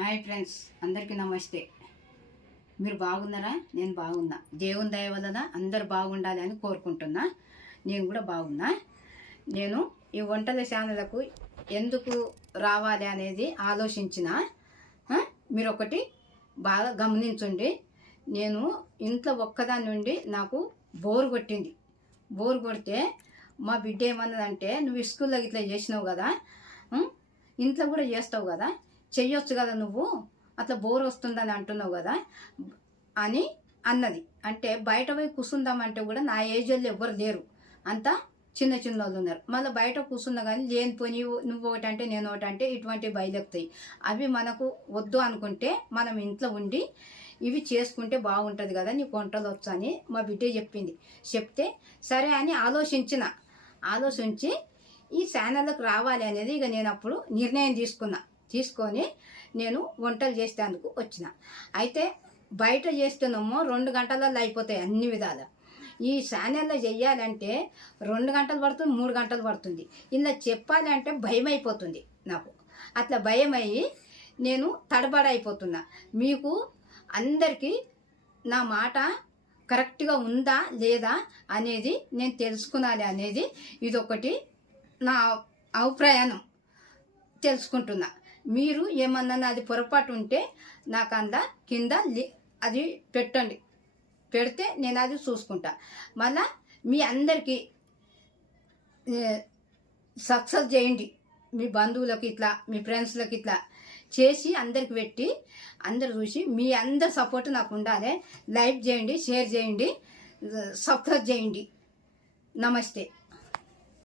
Hi friends, అందరికీ నమస్తే. మీరు బాగున్నారా? నేను బాగున్నా. దేవుని దయ వలన అందరు బాగుండాలి అని కోరుకుంటున్నా. నేను కూడా బాగున్నా. నేను ఈ వంటల ఛానళ్ళకు ఎందుకు రావాలి అనేది ఆలోచించిన. మీరు ఒకటి బాగా గమనించండి. నేను ఇంట్లో ఒక్కదాని నుండి నాకు బోర్ కొట్టింది. బోర్ కొడితే మా బిడ్డ ఏమన్నదంటే, నువ్వు స్కూల్లో ఇట్లా చేసినావు కదా, ఇంట్లో కూడా చేస్తావు కదా, చెయ్యొచ్చు కదా, నువ్వు అట్లా బోర్ వస్తుందని అంటున్నావు కదా అని అన్నది. అంటే బయట పోయి కూర్చుందామంటే కూడా నా ఏజ్ వాళ్ళు ఎవ్వరు లేరు, అంతా చిన్న చిన్న వాళ్ళు ఉన్నారు. మళ్ళీ బయట కూర్చున్నా కానీ లేనిపోయి నువ్వు ఒకటి అంటే నేను ఒకటి అంటే ఇటువంటివి బయలుతాయి. అవి మనకు వద్దు అనుకుంటే మనం ఇంట్లో ఉండి ఇవి చేసుకుంటే బాగుంటుంది కదా, నీకు వంటలు వచ్చు అని మా బిడ్డ చెప్తే సరే అని ఆలోచించి ఈ ఛానల్కి రావాలి అనేది ఇక నేను అప్పుడు నిర్ణయం తీసుకొని నేను వంటలు చేసేందుకు వచ్చిన. అయితే బయట చేస్తేనేమో 2 గంటలలో అయిపోతాయి అన్ని విధాలు. ఈ ఛానల్లో చెయ్యాలంటే 2 గంటలు పడుతుంది, 3 గంటలు పడుతుంది. ఇలా చెప్పాలంటే భయం అయిపోతుంది నాకు. అట్లా భయం అయ్యి నేను తడబడైపోతున్నా. మీకు అందరికీ నా మాట కరెక్ట్గా ఉందా లేదా అనేది నేను తెలుసుకున్నాను అనేది ఇదొకటి నా అభిప్రాయం తెలుసుకుంటున్నా. మీరు ఏమన్నా అది పొరపాటు ఉంటే నాకు కింద అది పెడితే నేను అది చూసుకుంటా. మళ్ళా మీ అందరికీ సక్సెస్ చేయండి. మీ బంధువులకు ఇట్లా, మీ ఫ్రెండ్స్లకు ఇట్లా చేసి అందరికి పెట్టి అందరు చూసి మీ అందరి సపోర్ట్ నాకు ఉండాలి. లైక్ చేయండి, షేర్ చేయండి, సబ్స్క్రైబ్ చేయండి. నమస్తే.